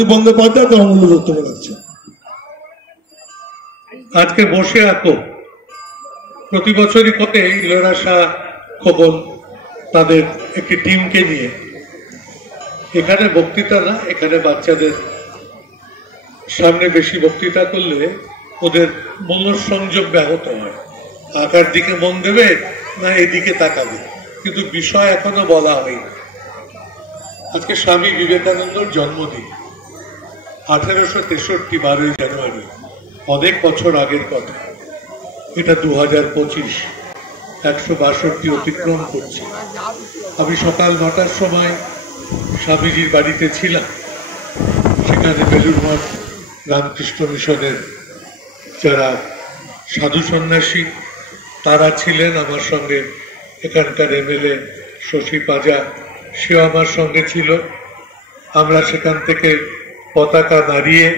বন্দ্যোপাধ্যায় তো অমূল্য বক্তব্য রাখছে। আজকে বসে আঁকো প্রতি বছরই করে ইলোরা শাহ খোকন তাদের একটি টিমকে নিয়ে এখানে বক্তৃতা না, এখানে বাচ্চাদের সামনে বেশি বক্তৃতা করলে ওদের মনোসংযোগ ব্যাহত হয়। আঁকার দিকে মন দেবে না এদিকে তাকাবে, কিন্তু বিষয় এখনো বলা হয়নি। আজকে স্বামী বিবেকানন্দর জন্মদিন 1863 12ই জানুয়ারি, অনেক বছর আগের কথা। এটা 2025, 162 অতিক্রম করছে। আমি সকাল 9টার সময় স্বামীজির বাড়িতে ছিলাম। সেখানে বেলুড় মঠ রামকৃষ্ণ মিশনের যারা সাধু সন্ন্যাসী তারা ছিলেন আমার সঙ্গে, এখানকার এমএলএ শশী পাজা সেও আমার সঙ্গে ছিল। আমরা সেখান থেকে পতাকা নাড়িয়ে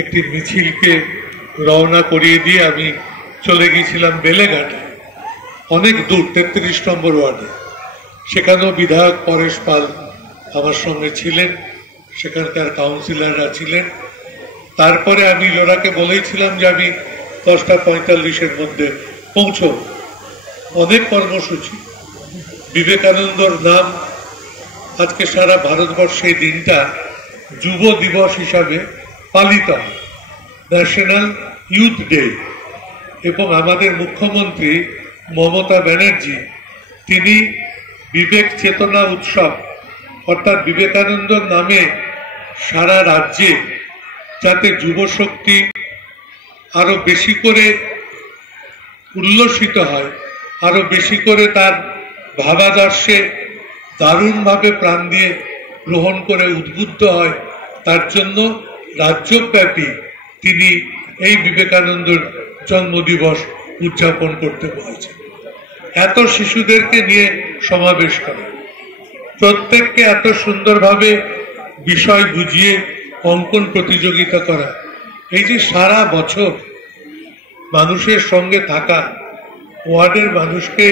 একটি মিছিলকে রওনা করিয়ে দিয়ে আমি চলে গিয়েছিলাম বেলেঘাটে, অনেক দূর, 33 নম্বর ওয়ার্ডে। সেখানেও বিধায়ক পরেশ পাল আমার সঙ্গে ছিলেন, সেখানকার কাউন্সিলররা ছিলেন। তারপরে আমি লোরাকে বলেছিলাম যে আমি 10:45-এর মধ্যে পৌঁছব। অনেক কর্মসূচি, বিবেকানন্দর নাম আজকে সারা ভারতবর্ষে এই দিনটা যুব দিবস হিসাবে পালিত হয়, ন্যাশনাল ইউথ ডে। এবং আমাদের মুখ্যমন্ত্রী মমতা ব্যানার্জি তিনি বিবেক চেতনা উৎসব অর্থাৎ বিবেকানন্দর নামে সারা রাজ্যে যাতে যুবশক্তি আরো বেশি করে উল্লসিত হয়, আরো বেশি করে তার ভাবাদর্শে দারুণভাবে প্রাণ দিয়ে গ্রহণ করে উদ্বুদ্ধ হয়, তার জন্য রাজ্যব্যাপী তিনি এই বিবেকানন্দর জন্মদিবস উদযাপন করতে বলেছেন। এত শিশুদেরকে নিয়ে সমাবেশ করা, প্রত্যেককে এত সুন্দরভাবে বিষয় বুঝিয়ে অঙ্কন প্রতিযোগিতা করা, এই যে সারা বছর মানুষের সঙ্গে থাকা, ওয়ার্ডের মানুষকে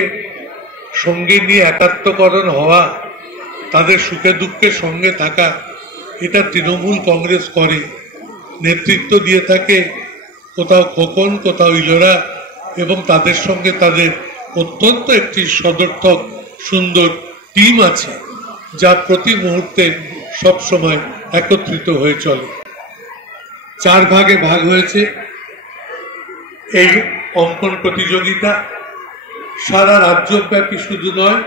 সঙ্গে নিয়ে একাত্মকরণ হওয়া, তাদের সুখে দুঃখের সঙ্গে থাকা, এটা তৃণমূল কংগ্রেস করে, নেতৃত্ব দিয়ে থাকে কোথাও খোকন, কোথাও ইলোরা, এবং তাদের সঙ্গে তাদের অত্যন্ত একটি সদর্থক সুন্দর টিম আছে যা প্রতি মুহূর্তে সব সময় একত্রিত হয়ে চলে। 4 ভাগে ভাগ হয়েছে এই অঙ্কন প্রতিযোগিতা। সারা রাজ্যব্যাপী শুধু নয়,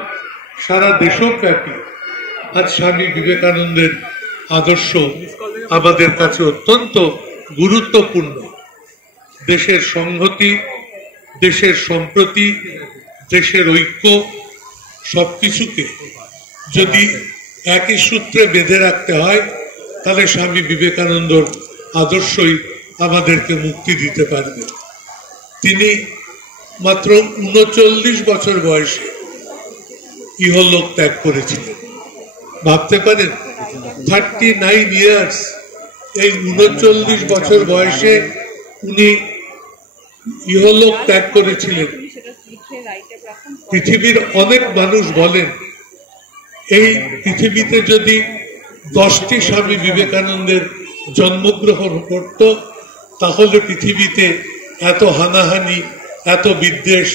সারা দেশব্যাপী আজ স্বামী বিবেকানন্দের আদর্শ আমাদের কাছে অত্যন্ত গুরুত্বপূর্ণ। দেশের সংহতি, দেশের সম্প্রতি, দেশের ঐক্য সবকিছুকে যদি একই সূত্রে বেঁধে রাখতে হয়, তাহলে স্বামী বিবেকানন্দর আদর্শই আমাদেরকে মুক্তি দিতে পারবে। তিনি মাত্র 39 বছর বয়সে ইহলোক ত্যাগ করেছিলেন। ভাবতে পারেন, 39 ইয়ার্স, এই 39 বছর বয়সে উনি ইহলোক ত্যাগ করেছিলেন। পৃথিবীর অনেক মানুষ বলেন এই পৃথিবীতে যদি 10টি স্বামী বিবেকানন্দের জন্মগ্রহণ করত, তাহলে পৃথিবীতে এত হানাহানি, এত বিদ্বেষ,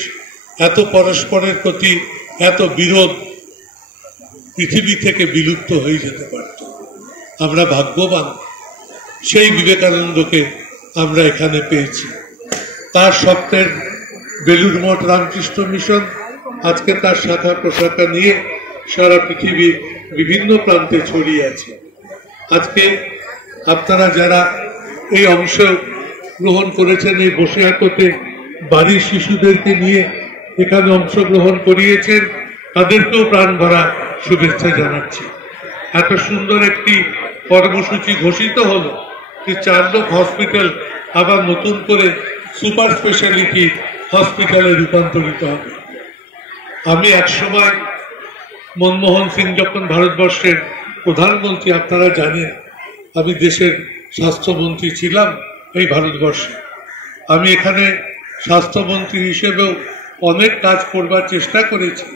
এত পরস্পরের প্রতি এত বিরোধ পৃথিবী থেকে বিলুপ্ত হয়ে যেতে পারত। আমরা ভাগ্যবান, সেই বিবেকানন্দকে আমরা এখানে পেয়েছি। তার সপ্তাহের বেলুড় মঠ রামকৃষ্ণ মিশন আজকে তার শাখা প্রশাখা নিয়ে সারা পৃথিবীর বিভিন্ন প্রান্তে ছড়িয়ে আছে। আজকে আপনারা যারা এই অংশ গ্রহণ করেছেন, এই বসে আঁকোতে বাড়ির শিশুদেরকে নিয়ে এখানে অংশগ্রহণ করিয়েছেন, তাদেরকেও প্রাণ ভরা শুভেচ্ছা জানাচ্ছি। এত সুন্দর একটি কর্মসূচি ঘোষিত হলো যে 4 লক্ষ হসপিটাল আবার নতুন করে সুপার স্পেশালিটি হসপিটালে রূপান্তরিত হবে। আমি একসময় মনমোহন সিং যখন ভারতবর্ষের প্রধানমন্ত্রী, আপনারা জানেন আমি দেশের স্বাস্থ্যমন্ত্রী ছিলাম এই ভারতবর্ষে। আমি এখানে স্বাস্থ্যমন্ত্রী হিসেবেও অনেক কাজ করবার চেষ্টা করেছি।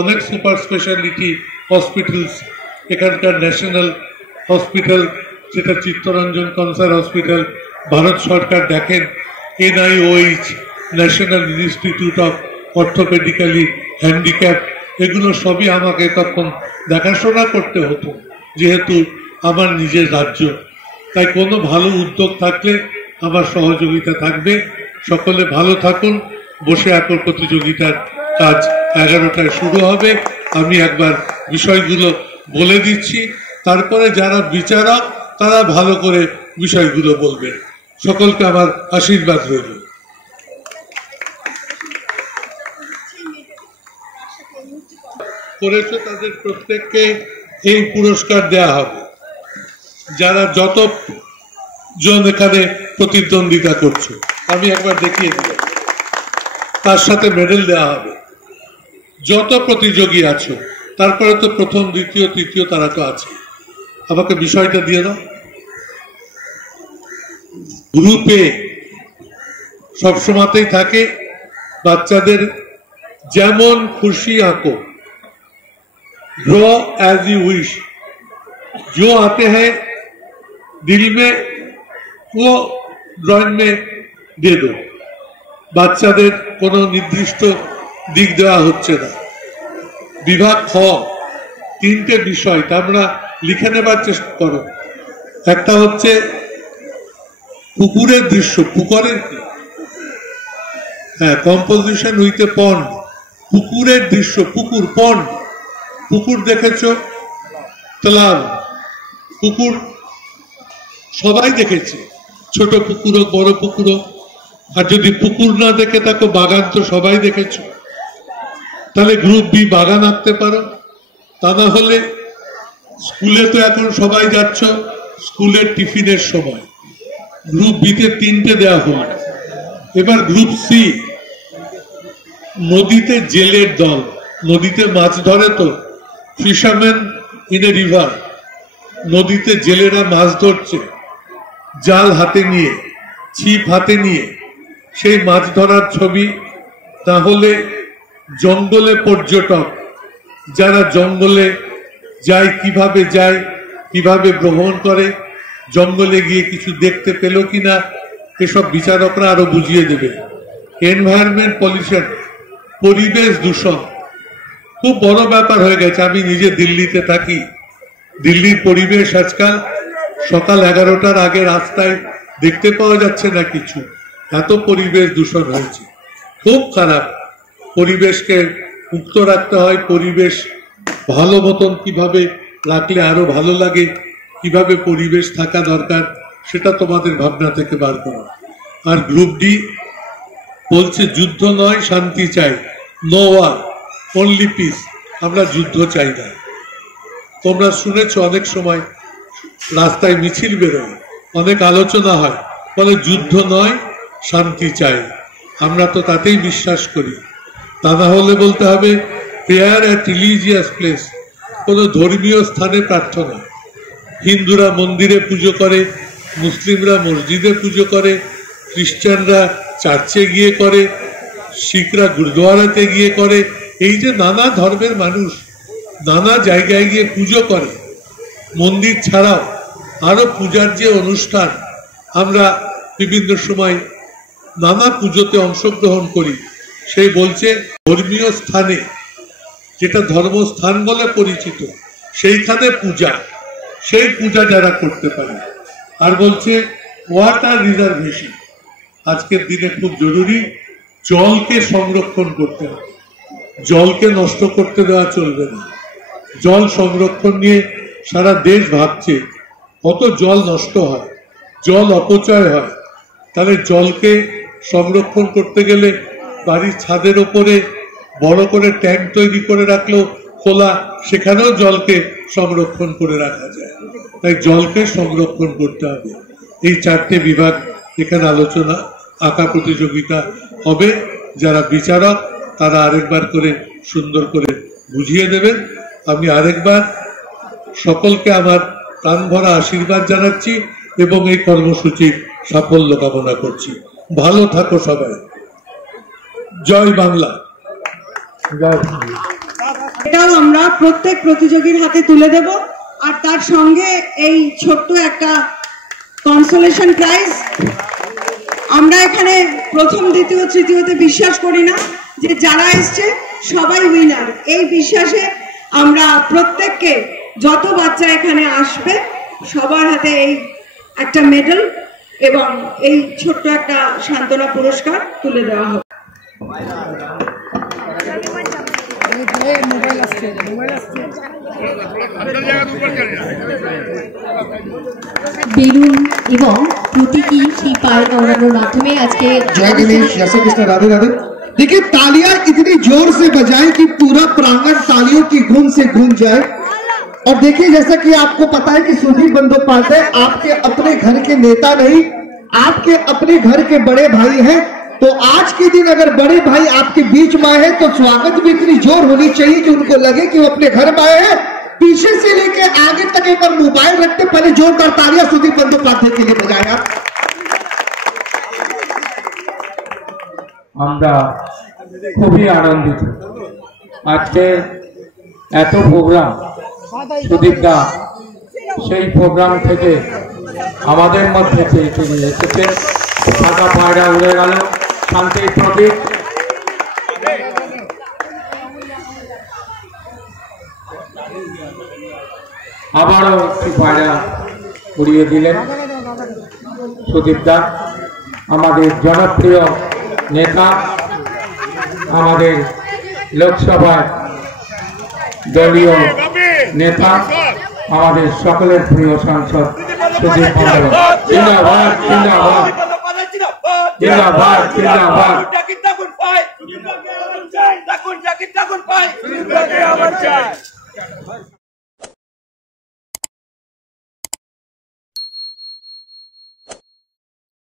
অনেক সুপার স্পেশালিটি হসপিটালস, এখানকার ন্যাশনাল হসপিটাল যেটা চিত্তরঞ্জন ক্যান্সার হসপিটাল ভারত সরকার দেখেন, NIOH national institute of orthopedically handicapped, এগুলো সবই আমাকে তখন দেখাশোনা করতে হতো, যেহেতু আমার নিজের রাজ্য। তাই কোনো ভালো উদ্যোগ থাকলে আমার সহযোগিতা থাকবে। সকলে ভালো থাকুন। বসে একর প্রতিযোগিতার কাজ 11টায় শুরু হবে। আমি একবার বিষয়গুলো বলে দিচ্ছি, তারপরে যারা বিচারক তারা ভালো করে বিষয়গুলো বলবেন। সকলকে আমার আশীর্বাদ রইল। করেছে তাদের প্রত্যেককে এই পুরস্কার দেয়া হবে। যারা যত জন এখানে প্রতিদ্বন্দ্বিতা করছে আমি একবার দেখিয়ে দিলাম, তার সাথে মেডেল দেওয়া হবে। যত প্রতিযোগী আছো, তারপরে তো প্রথম দ্বিতীয় তৃতীয় তারা তো আছে। আমাকে বিষয়টা দিয়ে দাও। গ্রুপে সবসময়তেই থাকে বাচ্চাদের যেমন খুশি আঁকো, ड्रॉ एज यू विश, जो आते हैं दिल में वो ड्रॉइंग में दे दो। বাচ্চাদের কোনো নির্দিষ্ট দিক দেওয়া হচ্ছে না। বিভাগ খ 3টে বিষয় তোমরা লিখে নেবার চেষ্টা করো। একটা হচ্ছে পুকুরের দৃশ্য। পুকুরের কি? হ্যাঁ, কম্পোজিশন উইথ এ পন্ড। পুকুরের দৃশ্য, পুকুর, পন্ড। পুকুর দেখেছ? তালাব, পুকুর সবাই দেখেছে, ছোট পুকুর হোক বড় পুকুর হোক। আর যদি পুকুর না দেখে থাকো, বাগান তো সবাই দেখেছ। তাহলে গ্রুপ বি বাগান আঁকতে পারো। তা না হলে স্কুলে তো এখন সবাই যাচ্ছ, স্কুলের টিফিনের সময় গ্রুপ বিতে 3টে দেওয়া হল। এবার গ্রুপ সি, নদীতে জেলের দল, নদীতে মাছ ধরে তো, ফিশারম্যান ইন এ রিভার, নদীতে জেলেরা মাছ ধরছে জাল হাতে নিয়ে, ছিপ হাতে নিয়ে, সেই মাছ ধরার ছবি। তাহলে জঙ্গলে পর্যটক, যারা জঙ্গলে যায়, কিভাবে ভ্রমণ করে, জঙ্গলে গিয়ে কিছু দেখতে পেল কিনা, এসব বিচারকরা আরো বুঝিয়ে দেবে। এনভায়রনমেন্ট পলিউশন, পরিবেশ দূষণ খুব বড় ব্যাপার হয়ে গেছে। আমি নিজে দিল্লিতে থাকি। দিল্লির পরিবেশ আজকাল সকাল 11টার আগে রাস্তায় দেখতে পাওয়া যাচ্ছে না কিছু, এত পরিবেশ দূষণ হয়েছে, খুব খারাপ। পরিবেশকে মুক্ত রাখতে হয়। পরিবেশ ভালো মতন কিভাবে রাখলে আরো ভালো লাগে, কিভাবে পরিবেশ থাকা দরকার, সেটা তোমাদের ভাবনা থেকে বার করো। আর গ্রুপ ডি বলছে যুদ্ধ নয়, শান্তি চাই, নো ওয়ার, অনলি পিস। আমরা যুদ্ধ চাই না। তোমরা শুনেছ অনেক সময় রাস্তায় মিছিল বেরোয়, অনেক আলোচনা হয়, বলে যুদ্ধ নয়, শান্তি চাই। আমরা তো তাতেই বিশ্বাস করি। তা না হলে বলতে হবে প্রেয়ার অ্যাট রিলিজিয়াস প্লেস, কোনো ধর্মীয় স্থানে প্রার্থনা। হিন্দুরা মন্দিরে পুজো করে, মুসলিমরা মসজিদে পুজো করে, খ্রিস্টানরা চার্চে গিয়ে করে, শিখরা গুরুদুয়ারাতে গিয়ে করে। এই যে নানা ধর্মের মানুষ নানা জায়গায় গিয়ে পুজো করে, মন্দির ছাড়াও আরো পূজার যে অনুষ্ঠান, আমরা বিভিন্ন সময় নানা পুজোতে অংশগ্রহণ করি। সেই বলছে ধর্মীয় স্থানে, যেটা ধর্মস্থান বলে পরিচিত, সেইখানে পূজা, সেই পূজা যারা করতে পারে। আর বলছে ওয়াটার রিজার্ভেশন, আজকের দিনে খুব জরুরি, জলকে সংরক্ষণ করতে হবে, জলকে নষ্ট করতে দেওয়া চলবে না। জল সংরক্ষণ নিয়ে সারা দেশ ভাবছে, কত জল নষ্ট হয়, জল অপচয় হয়। তাহলে জলকে সংরক্ষণ করতে গেলে বাড়ির ছাদের ওপরে বড় করে ট্যাঙ্ক তৈরি করে রাখলেও খোলা, সেখানেও জলকে সংরক্ষণ করে রাখা যায়। তাই জলকে সংরক্ষণ করতে হবে। এই 4টে বিভাগ এখানে আলোচনা, আঁকা প্রতিযোগিতা হবে। যারা বিচারক তারা আরেকবার করে সুন্দর করে বুঝিয়ে দেবেন। আমি আরেকবার সকলকে আমার প্রাণ ভরা আশীর্বাদ জানাচ্ছি এবং এই কর্মসূচির সাফল্য কামনা করছি। ভালো থাকো সবাই। জয় বাংলা। এটাও আমরা প্রত্যেক প্রতিযোগীর হাতে তুলে দেব। আর তার সঙ্গে এই ছোট্ট একটা কনসোলেশন প্রাইজ। আমরা এখানে প্রথম দ্বিতীয় তৃতীয়তে বিশ্বাস করি না, যে যারা এসছে সবাই উইনার, এই বিশ্বাসে আমরা প্রত্যেককে, যত বাচ্চা এখানে আসবে সবার হাতে এই একটা মেডেল এবং এই ছোট্ট একটা সান্ত্বনা পুরস্কার তুলে দেওয়া হবে। বেলুন এবং প্রতীকী সেই পায়ের দৌড়ানোর মাধ্যমে আজকে जय गणेश, जय श्री कृष्ण, राधे राधे। देखिए तालियां इतनी जोर से बजाएं कि पूरा प्रांगण तालियों की गूंज से गूंज जाए। और देखिए जैसा कि आपको पता है कि सुदीप बंदोपाध्याय आपके अपने घर के नेता नहीं, आपके अपने घर के बड़े भाई हैं। तो आज के दिन अगर बड़े भाई आपके बीच में आए हैं तो स्वागत भी इतनी जोर होनी चाहिए कि उनको लगे कि वो अपने घर में आए हैं। पीछे से लेके आगे तक एक बार मोबाइल रखते, पहले जोरदार तालियां सुदीप बंदोपाध्याय के लिए बजाया। আমরা খুবই আনন্দিত আজকে এত প্রোগ্রাম সুদীপ দা সেই প্রোগ্রাম থেকে আমাদের মধ্যে তিনি এসেছে। সাদা পায়রা উড়ে গেল, শান্তির প্রতীক। আবারও একটি পায়রা উড়িয়ে দিলেন সুদীপ দা, আমাদের জনপ্রিয় নেতা, আমাদের লোকসভার দলীয় নেতা, আমাদের সকলের প্রিয় সাংসদ সুদীপ বন্দ্যোপাধ্যায়। জিন্দাবাদ জিন্দাবাদ জিন্দাবাদ জিন্দাবাদ।